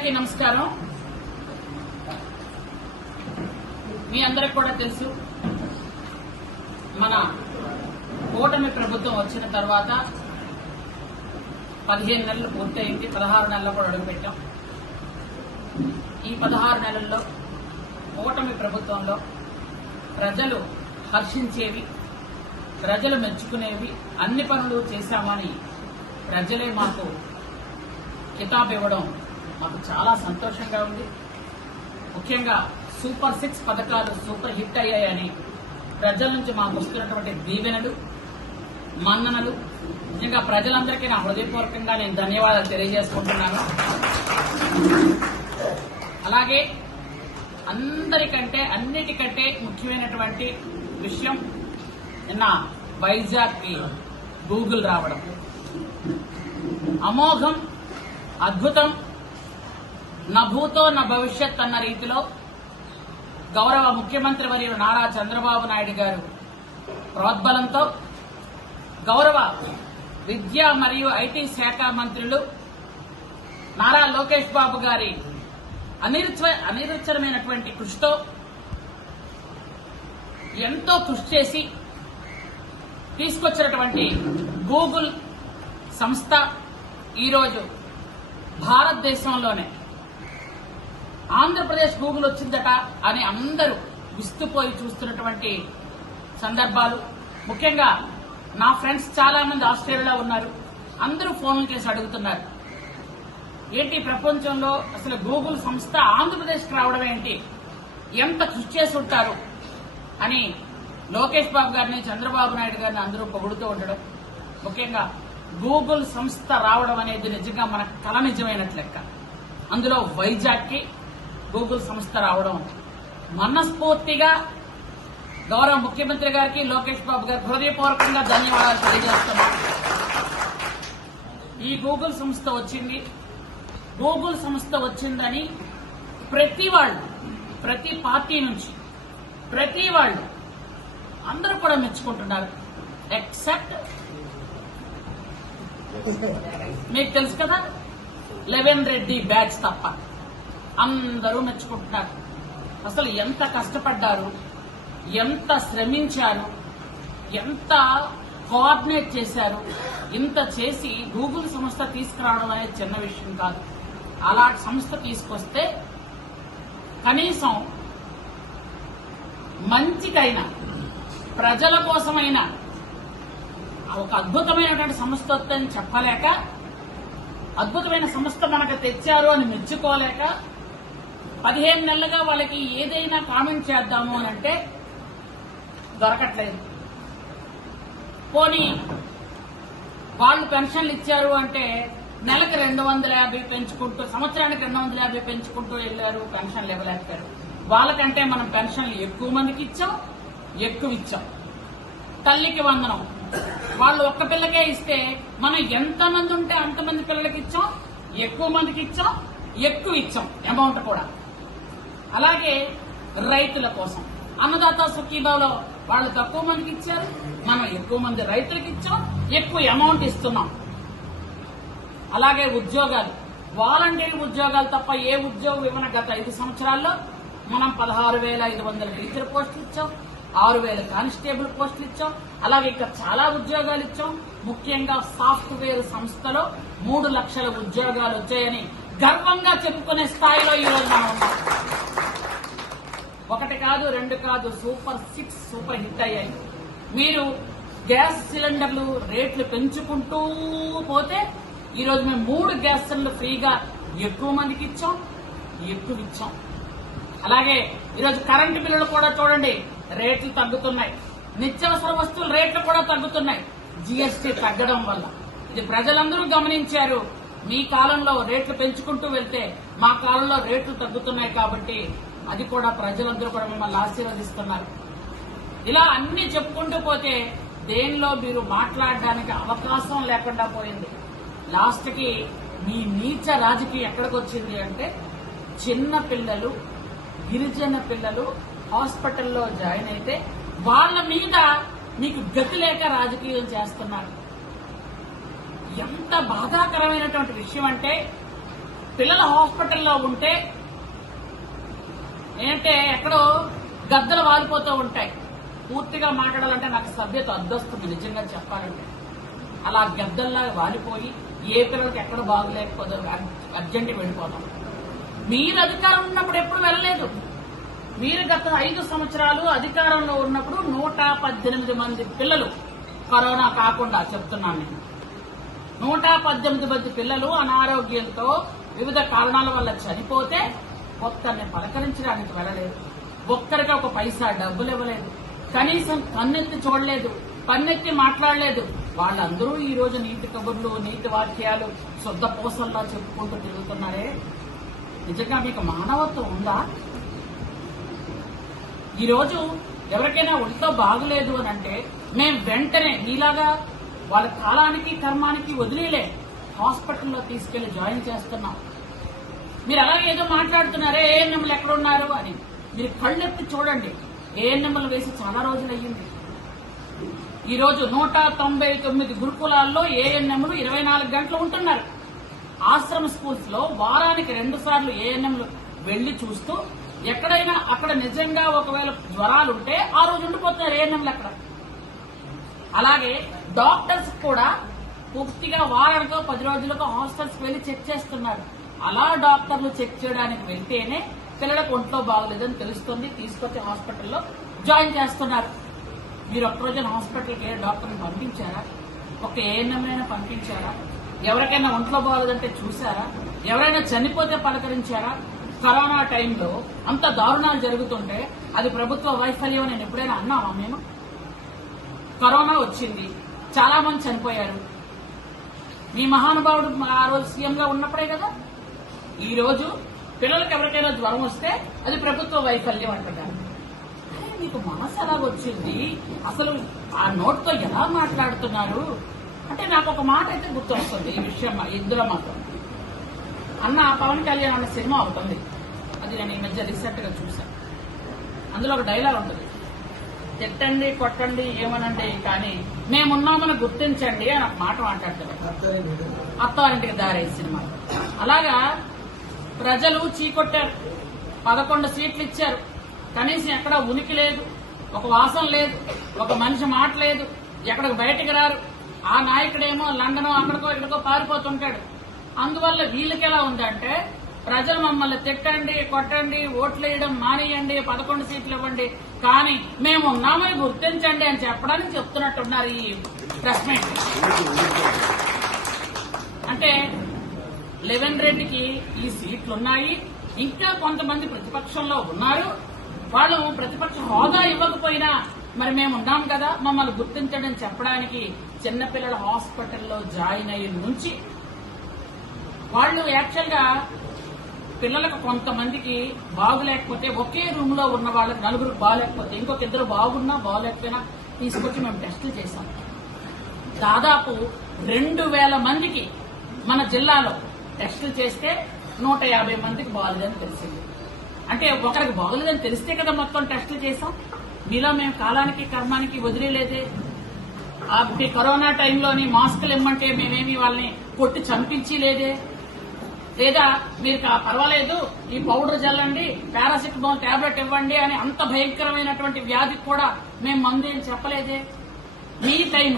అందరికీ నమస్కారం. మీ అందరికి కూడా తెలుసు మన కూటమి ప్రభుత్వం వచ్చిన తర్వాత పదిహేను నెలలు పూర్తయింది పదహారు నెలలు కూడా అడుగుపెట్టాం ఈ పదహారు నెలల్లో కూటమి ప్రభుత్వంలో ప్రజలు హర్షించేవి ప్రజలు మెచ్చుకునేవి అన్ని పనులు చేశామని ప్రజలే మాకు కితాబ్ ఇవ్వడం మాకు చాలా సంతోషంగా ఉంది. ముఖ్యంగా సూపర్ సిక్స్ పథకాలు సూపర్ హిట్ అయ్యాయని ప్రజల నుంచి మాకు వస్తున్నటువంటి దీవెనలు మన్ననలు. నిజంగా ప్రజలందరికీ నా హృదయపూర్వకంగా నేను ధన్యవాదాలు తెలియజేసుకుంటున్నాను. అలాగే అందరికంటే అన్నిటికంటే ముఖ్యమైనటువంటి విషయం నిన్న వైజాగ్కి గూగుల్ రావడం. అమోఘం అద్భుతం నా భూతో నా భవిష్యత్ అన్న రీతిలో గౌరవ ముఖ్యమంత్రి వర్యులు నారా చంద్రబాబు నాయుడు గారు ప్రోద్బలంతో గౌరవ విద్యా మరియు ఐటీ శాఖ మంత్రులు నారా లోకేష్ బాబు గారి అనిరుచ అనిరుచరమైనటువంటి కృషితో ఎంతో కృషి చేసి తీసుకొచ్చినటువంటి గూగుల్ సంస్థ ఈరోజు భారతదేశంలోనే ఆంధ్రప్రదేశ్ గూగుల్ వచ్చిందట అని అందరూ విస్తుపోయి చూస్తున్నటువంటి సందర్భాలు. ముఖ్యంగా నా ఫ్రెండ్స్ చాలా మంది ఆస్ట్రేలియాలో ఉన్నారు. అందరూ ఫోన్లు చేసి అడుగుతున్నారు. ఏంటి ప్రపంచంలో అసలు గూగుల్ సంస్థ ఆంధ్రప్రదేశ్కి రావడం ఏంటి? ఎంత కృషి చేసి ఉంటారు? అని లోకేష్ బాబు గారిని చంద్రబాబు నాయుడు గారిని అందరూ పొగుడుతూ ఉండడం. ముఖ్యంగా గూగుల్ సంస్థ రావడం అనేది నిజంగా మన కల నిజమైనట్లు లెక్క. అందులో వైజాగ్కి గూగుల్ సంస్థ రావడం. మనస్ఫూర్తిగా గౌరవ ముఖ్యమంత్రి గారికి లోకేష్ బాబు గారికి హృదయపూర్వకంగా ధన్యవాదాలు తెలియజేస్తున్నాం. ఈ గూగుల్ సంస్థ వచ్చింది. గూగుల్ సంస్థ వచ్చిందని ప్రతి వాళ్ళు ప్రతి పార్టీ నుంచి ప్రతి వాళ్ళు అందరూ కూడా మెచ్చుకుంటున్నారు. ఎక్సెప్ట్ మీకు తెలుసు కదా లెవెన్ రెడ్డి బ్యాచ్ తప్ప. అందరూ మెచ్చుకుంటున్నారు. అసలు ఎంత కష్టపడ్డారు ఎంత శ్రమించారు ఎంత కోఆర్డినేట్ చేశారు ఇంత చేసి గూగుల్ సంస్థ తీసుకురావడం అనేది చిన్న విషయం కాదు. అలాంటి సంస్థ తీసుకొస్తే కనీసం మంచికైనా ప్రజల కోసమైనా ఒక అద్భుతమైనటువంటి సంస్థ వస్తుందని చెప్పలేక అద్భుతమైన సంస్థ మనకు తెచ్చారు అని మెచ్చుకోలేక పదిహేను నెలలుగా వాళ్ళకి ఏదైనా కామెంట్ చేద్దాము అని అంటే దొరకట్లేదు. పోనీ వాళ్ళు పెన్షన్లు ఇచ్చారు అంటే నెలకు రెండు వందల యాభై పెంచుకుంటూ సంవత్సరానికి రెండు వందల యాభై పెంచుకుంటూ వెళ్ళారు పెన్షన్లు ఇవ్వలేకపోయారు. వాళ్ళకంటే మనం పెన్షన్లు ఎక్కువ మందికి ఇచ్చాం ఎక్కువ ఇచ్చాం. తల్లికి వందనం. వాళ్ళు ఒక్క పిల్లకే ఇస్తే మనం ఎంతమంది ఉంటే అంతమంది పిల్లలకి ఇచ్చాం ఎక్కువ మందికి ఇచ్చాం ఎక్కువ ఇచ్చాం అమౌంట్ కూడా. అలాగే రైతుల కోసం. అన్నదాత సుఖీభావలో వాళ్ళు తక్కువ మందికి ఇచ్చారు మనం ఎక్కువ మంది రైతులకు ఇచ్చాం ఎక్కువ అమౌంట్ ఇస్తున్నాం. అలాగే ఉద్యోగాలు. వాలంటీర్ ఉద్యోగాలు తప్ప ఏ ఉద్యోగం ఇవ్వన గత ఐదు సంవత్సరాల్లో మనం పదహారు వేల ఐదు వందల టీచర్ పోస్టులు ఇచ్చాం ఆరు వేల కానిస్టేబుల్ పోస్టులు ఇచ్చాం అలాగే ఇంకా చాలా ఉద్యోగాలు ఇచ్చాం. ముఖ్యంగా సాఫ్ట్వేర్ సంస్థలో మూడు లక్షల ఉద్యోగాలు వచ్చాయని గర్వంగా చెప్పుకునే స్థాయిలో ఈ రోజు మనం ఉన్నాం. ఒకటి కాదు రెండు కాదు సూపర్ సిక్స్ సూపర్ హిట్ అయ్యాయి. మీరు గ్యాస్ సిలిండర్లు రేట్లు పెంచుకుంటూ పోతే ఈరోజు మేము మూడు గ్యాస్ సిలిండర్లు ఫ్రీగా ఎక్కువ మందికి ఇచ్చాం ఎక్కువ ఇచ్చాం. అలాగే ఈరోజు కరెంటు బిల్లులు కూడా చూడండి రేట్లు తగ్గుతున్నాయి. నిత్యావసర వస్తువుల రేట్లు కూడా తగ్గుతున్నాయి. జీఎస్టీ తగ్గడం వల్ల. ఇది ప్రజలందరూ గమనించారు. మీ కాలంలో రేట్లు పెంచుకుంటూ వెళ్తే మా కాలంలో రేట్లు తగ్గుతున్నాయి కాబట్టి అది కూడా ప్రజలందరూ కూడా మిమ్మల్ని ఆశీర్వదిస్తున్నారు. ఇలా అన్ని చెప్పుకుంటూ పోతే దేనిలో మీరు మాట్లాడడానికి అవకాశం లేకుండా పోయింది. లాస్ట్కి మీ నీచ రాజకీయం ఎక్కడికి వచ్చింది అంటే చిన్న పిల్లలు గిరిజన పిల్లలు హాస్పిటల్లో జాయిన్ అయితే వాళ్ళ మీద మీకు గతి లేక రాజకీయం చేస్తున్నారు. ఎంత బాధాకరమైనటువంటి విషయం అంటే పిల్లల హాస్పిటల్లో ఉంటే ఏంటంటే ఎక్కడో గద్దలు వాలిపోతూ ఉంటాయి. పూర్తిగా మాట్లాడాలంటే నాకు సభ్యత అద్దొస్తుంది నిజంగా చెప్పాలంటే. అలా గద్దల్లా వాలిపోయి ఏ పిల్లలకి ఎక్కడ బాగులేకపోతే అర్జెంట్ వెళ్ళిపోతాం. మీరు అధికారం ఉన్నప్పుడు ఎప్పుడు వెళ్ళలేదు. మీరు గత ఐదు సంవత్సరాలు అధికారంలో ఉన్నప్పుడు నూట పద్దెనిమిది మంది పిల్లలు కరోనా కాకుండా చెప్తున్నాను నేను. నూట పద్దెనిమిది మంది పిల్లలు అనారోగ్యంతో వివిధ కారణాల వల్ల చనిపోతే ఒక్కరిని పలకరించడానికి వెళ్ళలేదు. ఒక్కరికి ఒక పైసా డబ్బులు ఇవ్వలేదు. కనీసం కన్నెత్తి చూడలేదు పన్నెత్తి మాట్లాడలేదు. వాళ్ళందరూ ఈ రోజు నీతి కబుర్లు నీతి వాక్యాలు శుద్ధ పూసల్లా చెప్పుకుంటూ తిరుగుతున్నారే. నిజంగా మీకు మానవత్వం ఉందా? ఈ రోజు ఎవరికైనా ఒంట్లో బాగులేదు అని అంటే మేము వెంటనే నీలాగా వాళ్ళ కాలానికి కర్మానికి వదిలేలే. హాస్పిటల్లో తీసుకెళ్ళి జాయిన్ చేస్తున్నాం. మీరు అలాగే ఏదో మాట్లాడుతున్నారే ఏఎన్ఎంలు ఎక్కడున్నారు అని. మీరు కళ్ళెత్తి చూడండి. ఏఎన్ఎంలు వేసి చాలా రోజులు అయ్యింది. ఈ రోజు నూట తొంభై తొమ్మిది గురుకులాల్లో ఏఎన్ఎంలు ఇరవై నాలుగు గంటలు ఉంటున్నారు. ఆశ్రమ స్కూల్స్లో వారానికి రెండు సార్లు ఏఎన్ఎంలు వెళ్ళి చూస్తూ ఎక్కడైనా అక్కడ నిజంగా ఒకవేళ జ్వరాలు ఉంటే ఆ రోజు ఉండిపోతున్నారు ఏఎన్ఎంలు అక్కడ. అలాగే డాక్టర్స్ కూడా పూర్తిగా వారానికో పది రోజులకో హాస్టల్స్ వెళ్ళి చెక్ చేస్తున్నారు. అలా డాక్టర్లు చెక్ చేయడానికి వెళ్తేనే పిల్లలకు ఒంట్లో బాగలేదని తెలుస్తుంది. తీసుకొచ్చి హాస్పిటల్లో జాయిన్ చేస్తున్నారు. మీరు ఒక్క రోజున హాస్పిటల్కి డాక్టర్ని పంపించారా? ఒక ఏఎన్ఎం పంపించారా? ఎవరికైనా ఒంట్లో బాగలేదంటే చూసారా ఎవరైనా చనిపోతే పలకరించారా? కరోనా టైంలో అంత దారుణాలు జరుగుతుంటే అది ప్రభుత్వ వైఫల్యం నేను ఎప్పుడైనా అన్నామా మేము? కరోనా వచ్చింది. చాలా మంది చనిపోయారు. మీ మహానుభావుడు ఆ రోజు సీఎంగా ఉన్నప్పుడే కదా? ఈ రోజు పిల్లలకి ఎవరికైనా జ్వరం వస్తే అది ప్రభుత్వ వైఫల్యం అంటున్నారు. అరే మీకు మనసు ఎలాగొచ్చింది అసలు ఆ నోట్తో ఎలా మాట్లాడుతున్నారు? అంటే నాకు ఒక మాట అయితే గుర్తు వస్తుంది ఈ విషయం ఇందులో మాత్రం. అన్న పవన్ కళ్యాణ్ అన్న సినిమా అవుతుంది అది నేను ఈ మధ్య రీసెంట్గా చూశాను. అందులో ఒక డైలాగ్ ఉంటుంది. తిట్టండి కొట్టండి ఏమనండి కానీ మేమున్నామని గుర్తించండి అని ఒక మాట మాట్లాడతారు అత్తారింటికి దారే సినిమా అలాగా ప్రజలు చీకొట్టారు పదకొండు సీట్లు ఇచ్చారు. కనీసం ఎక్కడ ఉనికి లేదు ఒక వాసన లేదు ఒక మనిషి మాట లేదు ఎక్కడికి బయటికి రారు. ఆ నాయకుడేమో లండన్ అక్కడికో ఇక్కడికో పారిపోతుంటాడు. అందువల్ల వీళ్ళకి ఎలా ఉందంటే ప్రజలు మమ్మల్ని తిట్టండి కొట్టండి ఓట్లు వేయడం మానేయండి పదకొండు సీట్లు ఇవ్వండి. కానీ మేము ఉన్నామని గుర్తించండి అని చెప్పడానికి చెప్తున్నట్టున్నారు ఈ ప్రెస్ మీట్. అంటే లెవెన్ రెడ్డికి ఈ సీట్లు ఉన్నాయి ఇంకా కొంతమంది ప్రతిపక్షంలో ఉన్నారు. వాళ్ళు ప్రతిపక్ష హోదా ఇవ్వకపోయినా మరి మేము ఉన్నాం కదా మమ్మల్ని గుర్తించడం చెప్పడానికి చిన్నపిల్లల హాస్పిటల్లో జాయిన్ అయ్యి నుంచి వాళ్ళు యాక్చువల్గా పిల్లలకు కొంతమందికి బాగులేకపోతే ఒకే రూమ్లో ఉన్న వాళ్ళకి నలుగురు బాగాలేకపోతే ఇంకొక ఇద్దరు బాగున్నా బాగాలేకపోయినా తీసుకొచ్చి మేము టెస్టులు చేశాం. దాదాపు రెండు వేల మందికి మన జిల్లాలో టెస్టులు చేస్తే నూట యాభై మందికి బాగలేదని తెలిసింది. అంటే ఒకరికి బాగలేదని తెలిస్తే కదా మొత్తం టెస్టులు చేశాం. మీలో మేము కాలానికి కర్మానికి వదిలేదే ఆ ఈ కరోనా టైంలోని మాస్కులు ఇమ్మంటే మేమేమి వాళ్ళని కొట్టి చంపించి లేదే. లేదా మీరు పర్వాలేదు ఈ పౌడర్ జల్లండి పారాసిటమాల్ టాబ్లెట్ ఇవ్వండి అని అంత భయంకరమైనటువంటి వ్యాధికి కూడా మేము మందు ఏం చెప్పలేదే. మీ టైం